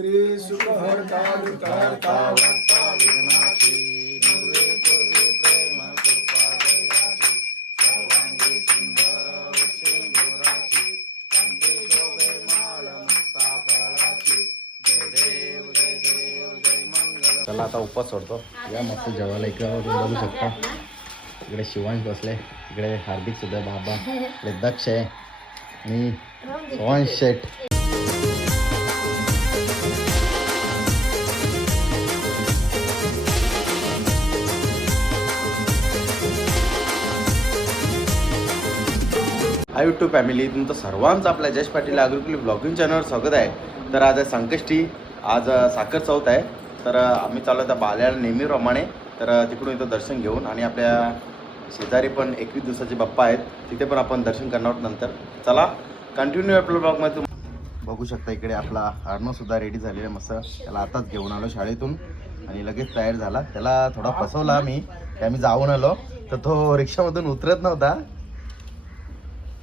श्री सुखहर्ता दुःखहर्ता चला आता उपवास सोडतो. या मस्त जेवायला इकडे बघू शकता. इकडे शिवांश बसले. इकडे हार्दिक सुद्धा बाबा. इकडे दक्ष आहे. आणि शिवांश शेठ. हा यूट्यूब फॅमिली तुमचं सर्वांचं आपल्या जश पाटील अग्रिकुल ब्लॉगिंग चॅनलवर स्वागत आहे. तर आज आहे संकष्टी आज साखर चौथ आहे. तर आम्ही चाललो आता बाल्याला नेहमीप्रमाणे. तर तिकडून इथं दर्शन घेऊन आणि आपल्या शेजारी पण एकवीस दिवसाचे बाप्पा आहेत. तिथे पण आपण दर्शन करणार आहोत नंतर. चला कंटिन्यू आपल्या ब्लॉगमध्ये तुम्ही बघू शकता इकडे आपला अर्णवसुद्धा रेडी झालेला मस्त. त्याला आताच घेऊन आलो शाळेतून आणि लगेच तयार झाला. त्याला थोडा फसवला मी की आम्ही जाऊन आलो. तर तो रिक्षामधून उतरत नव्हता.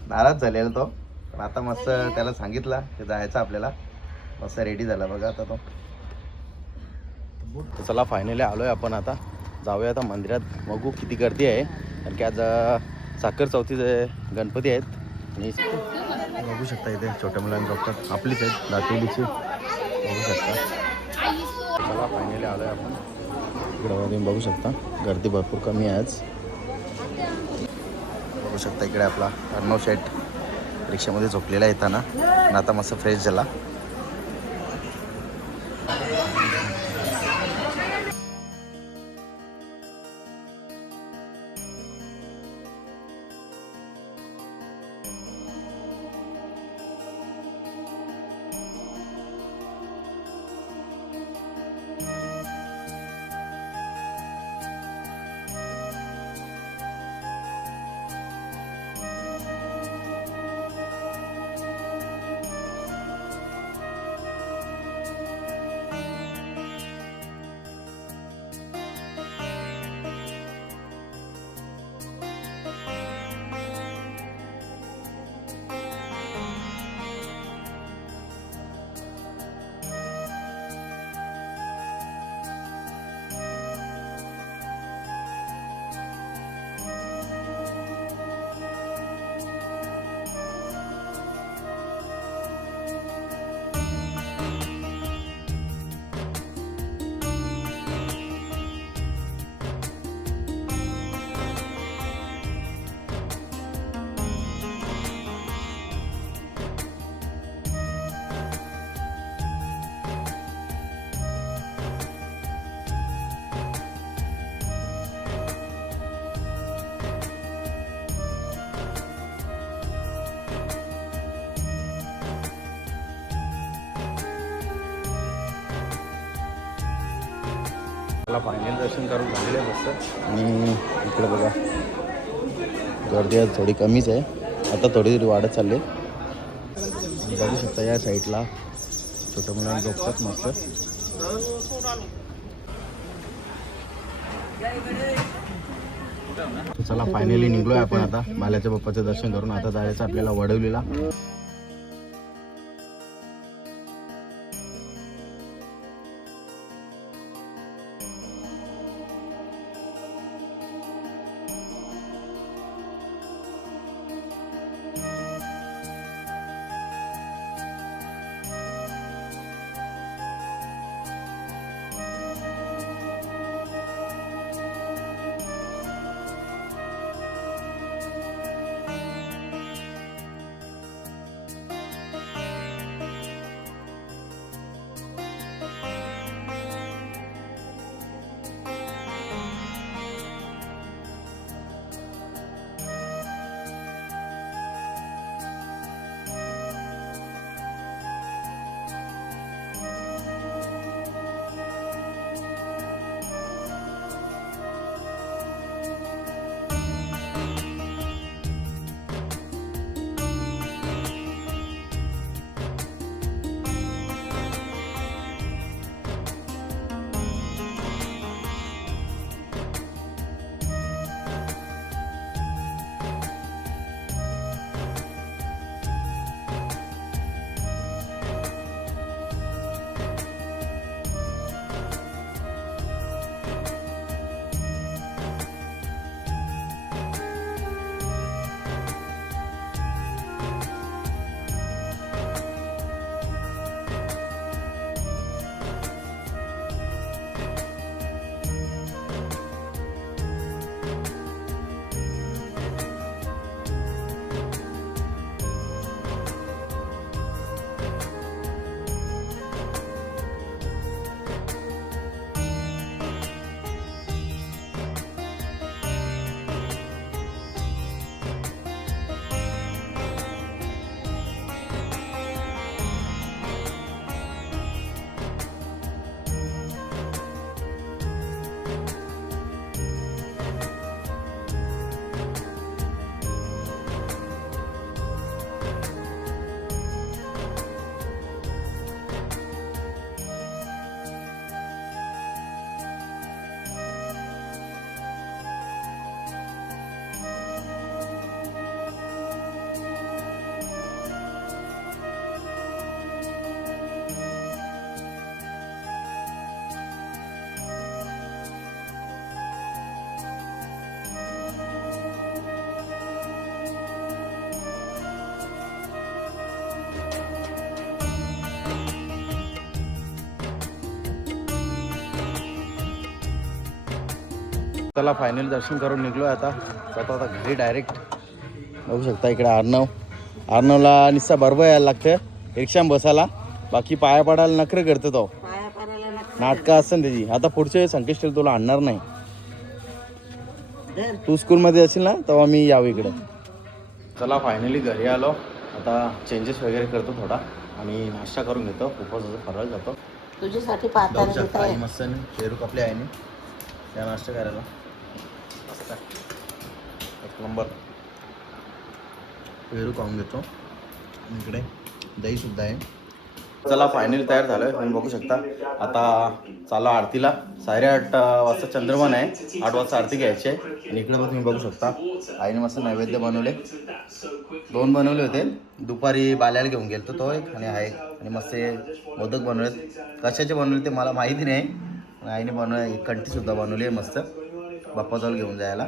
नाराज झालेला तो. पण आता मस्त त्याला सांगितलं की जायचं आपल्याला. मस्त रेडी झाला बघा आता तो. चला फायनली आलोय आपण आता. जाऊया आता मंदिरात. बघू किती गर्दी आहे. कारण की आज साखर चौथीचे गणपती आहेत. आणि बघू शकता इथे छोट्या मुलांना डॉक्टर आपलीच आहेत दातेलीची. बघू शकता. चला फायनली आलोय आपण. इकडं बघू शकता. गर्दी भरपूर कमी आहे आज. बघू शकता इकडे आपला अर्णव शेट रिक्षामध्ये झोपलेला येताना. आता मस्त फ्रेश झाला. मला फायनल दर्शन करून झालेलं आहे मस्त. आणि इकडे बघा गर्दी आज थोडी कमीच आहे. आता थोडी थोडी वाढत चालली. आहे. बघू शकता या साईडला छोट्या मुलांना झोपतात मस्त. चला फायनली निघलोय आपण आता. माल्याच्या बाप्पाचं दर्शन करून आता जायचं आपल्याला वडवलीला. चला फायनल दर्शन करून निघलो आता. जातो आता घरी डायरेक्ट बघू शकता इकडे आर्नव आर्नवला निस्सा बरोबर यायला लागतं रिक्षाम बसायला. बाकी पाया पडायला नखरे करतो तो. नाटकं असतं ना त्याची. आता पुढच्या वेळेस संकेश्वर तुला आणणार नाही. तू स्कूलमध्ये असेल ना तेव्हा मी यावं इकडे. चला फायनली घरी आलो. आता चेंजेस वगैरे करतो थोडा. आणि नाश्ता करून घेतो. उपवासाचा फराळ जातो. तुझ्यासाठी आहे. आई मस्त पेरू कापले आईने त्या नाश्ता करायला. नंबर. पेरू खाऊन घेतो. इकडे दही सुद्धा आहे. चला फायनली तयार झालोय. तुम्ही बघू शकता. आता चाला आरतीला. साडेआठ वाजता चंद्रमान आहे. आठ वाजता आरती घ्यायची आहे. आणि इकडे पण तुम्ही बघू शकता. आईने मस्त नैवेद्य बनवले. दोन बनवले होते. दुपारी बाल्याला घेऊन गेलतो तो एक आणि हा एक. आणि मस्त मोदक बनवलेत. कशाचे बनवले ते मला माहिती नाही. आईने बनवले एक कंठी सुद्धा बनवली आहे मस्त. बाप्पाजवळ घेऊन जायला.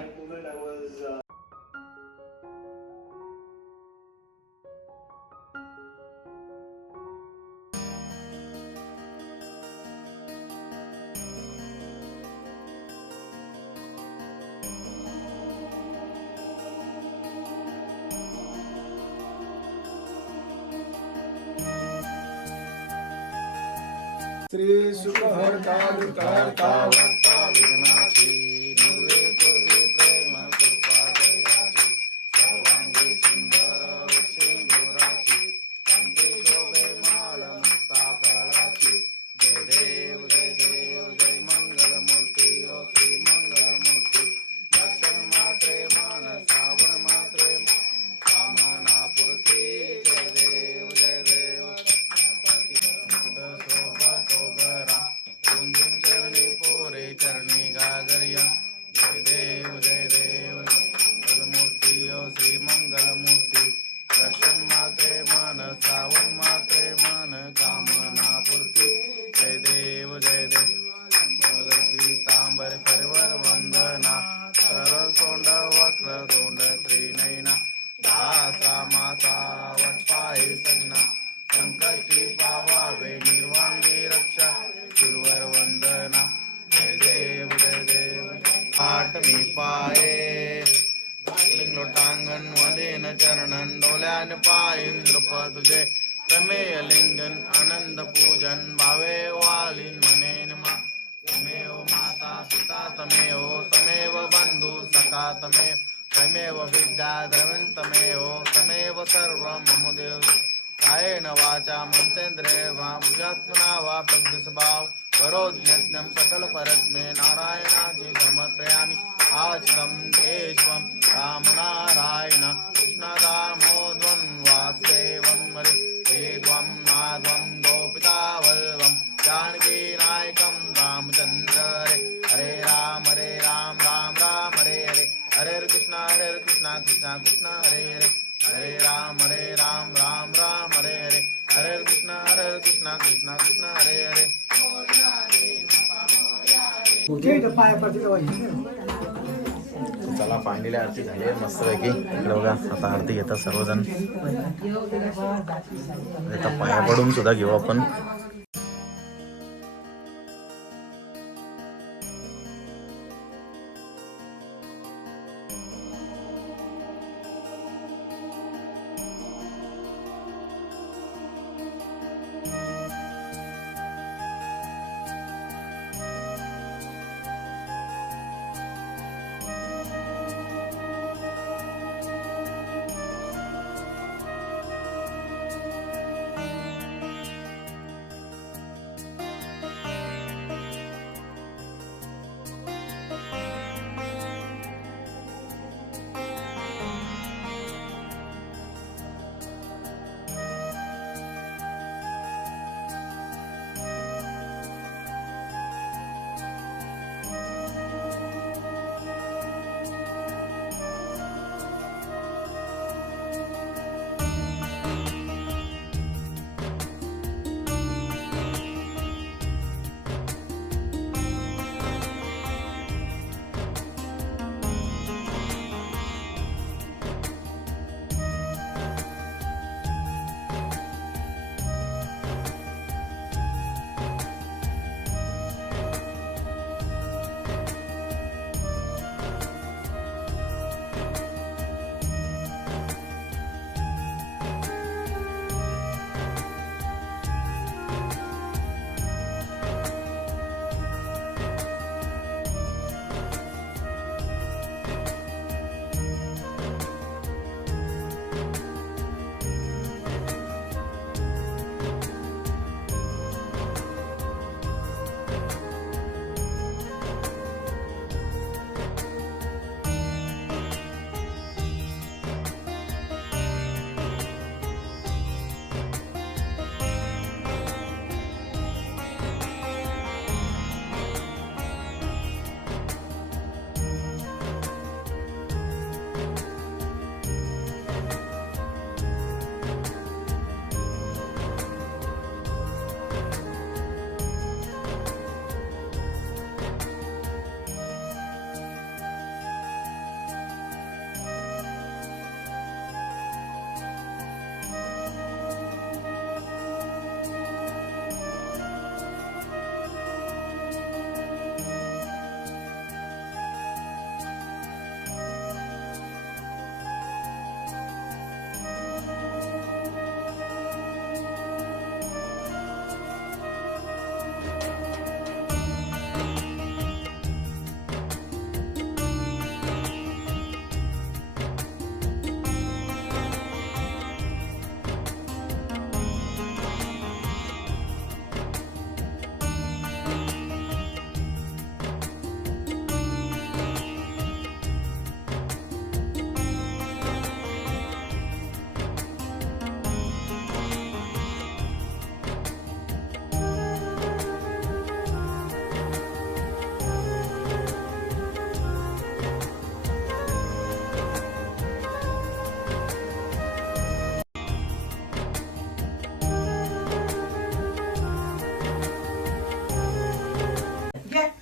श्री सुखहर्ता दुःखहर्ता चरणी जय देव वदेन डोल्यान पायन नृप तुझे प्रमेय लिंगन आनंद पूजन भावे वालीन मनेन मा तमेव माता पिता तमेव तमेव बंधु सखा तमेव तमेव विद्या द्रविण तमेव तमेव सर्वं मम देव कायेन वाचा मनसेन्द्रिय वा बुद्ध्यात्मना वा प्रज्ञस्वभाव सकल परत्मे नारायणाची समर्पयामि। आचितं केशवं रामनारायण कृष्णदामोद्वं वासुदेवं मरे वेद्वं माध्वं गोपितावल्वं जानकीनायकं रामचन्द्र हरे। हरे राम हरे राम राम राम हरे हरे। हरे हरे कृष्ण हरे हरे कृष्ण कृष्ण कृष्ण हरे हरे। हरे राम हरे राम राम राम हरे हरे। हरे हरे कृष्ण हरे हरे कृष्ण कृष्ण कृष्ण हरे हरे. चला फायनली आरती झाली आहे मस्तपैकी. इकडे बघा आता आरती घेतात सर्वजण. आता पाया पडून सुद्धा घेऊ आपण.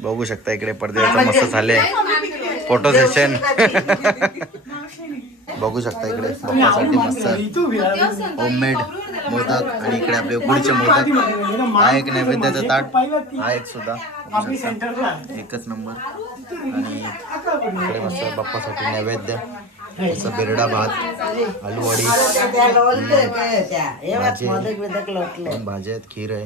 बघू शकता इकडे पडद्याचं मस्त झाले. फोटो सेशन बघू शकता इकडे. बाप्पासाठी मस्त होममेड मोदक आणि इकडे आपले उकडीचे मोदक. हा एक नैवेद्याचं ताट. हा एक सुद्धा. एकच नंबर आणि इकडे मस्त बाप्पासाठी नैवेद्य. मस्त बिरडा भात आलूवडी भाजी. आहेत खीर आहे.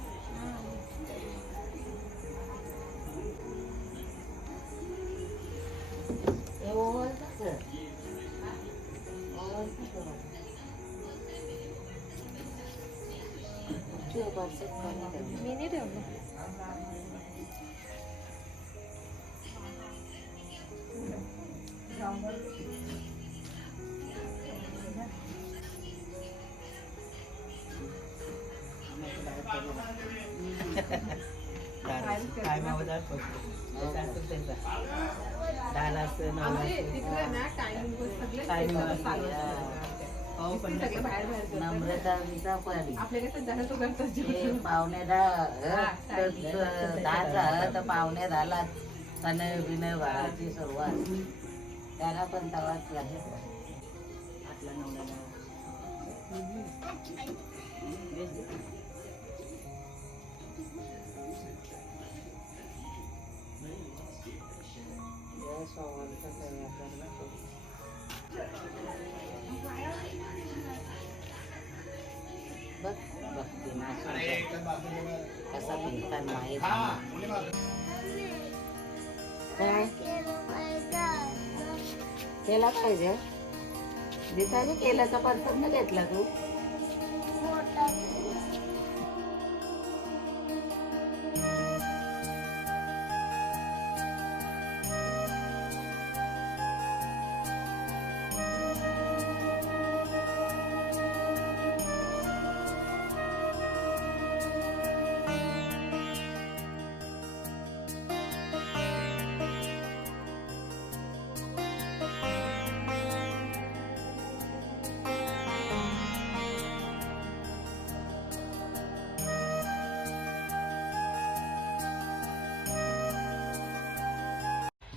Corset mini Mini de mi? Time बदल डायला टाइम नम्रता पाडी पावणे दहा दहा तर पावणे दहाला तने विनय वाढायची सुरुवात. त्याला पण तवाच लागेल आपला नवरा बघ बघते कसा माहीत काय? केला पाहिजे. दीपाली केल्याचा पदार्थ घेतला तू.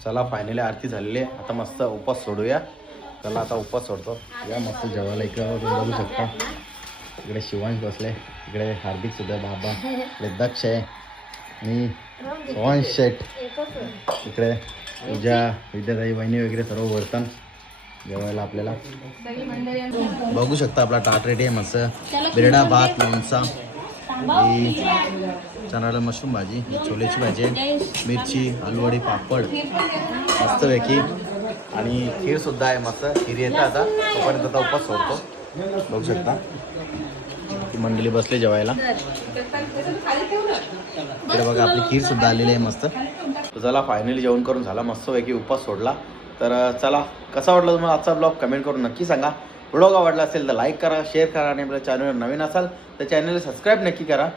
चला फायनली आरती झालेली आहे. आता मस्त उपास सोडूया. चला आता उपास सोडतो. या मस्त जेवायला इकडे बघू शकता. इकडे शिवांश बसले. इकडे हार्दिक सुद्धा बाबा. इकडे दक्ष आहे. आणि सोहांश शेठ. इकडे पूजा विद्याताई बहिणी वगैरे सर्व वर्तन जेवायला आपल्याला. बघू शकता आपला टाट रेडी आहे मस्त. बिरडा भात लोणचा चणाला मशरूम भाजी ही छोलेची भाजी आहे. मिरची आलूवडी पापड. मस्तपैकी आणि खीर सुद्धा आहे मस्त. खीर येतं आता. तोपर्यंत आता उपास सोडतो. बघू शकता. ती मंडळी बसले जेवायला. इकडे बघा आपली खीर सुद्धा आलेली आहे मस्त. चला फायनली जेवण करून झाला. मस्तपैकी उपास सोडला. तर चला कसा वाटला तुम्हाला आजचा ब्लॉग कमेंट करून नक्की सांगा. व्हिडिओ आवडला असेल तर लाईक करा शेअर करा आणि आपल्या चॅनलवर नवीन असाल तर चॅनलला सबस्क्राईब नक्की करा.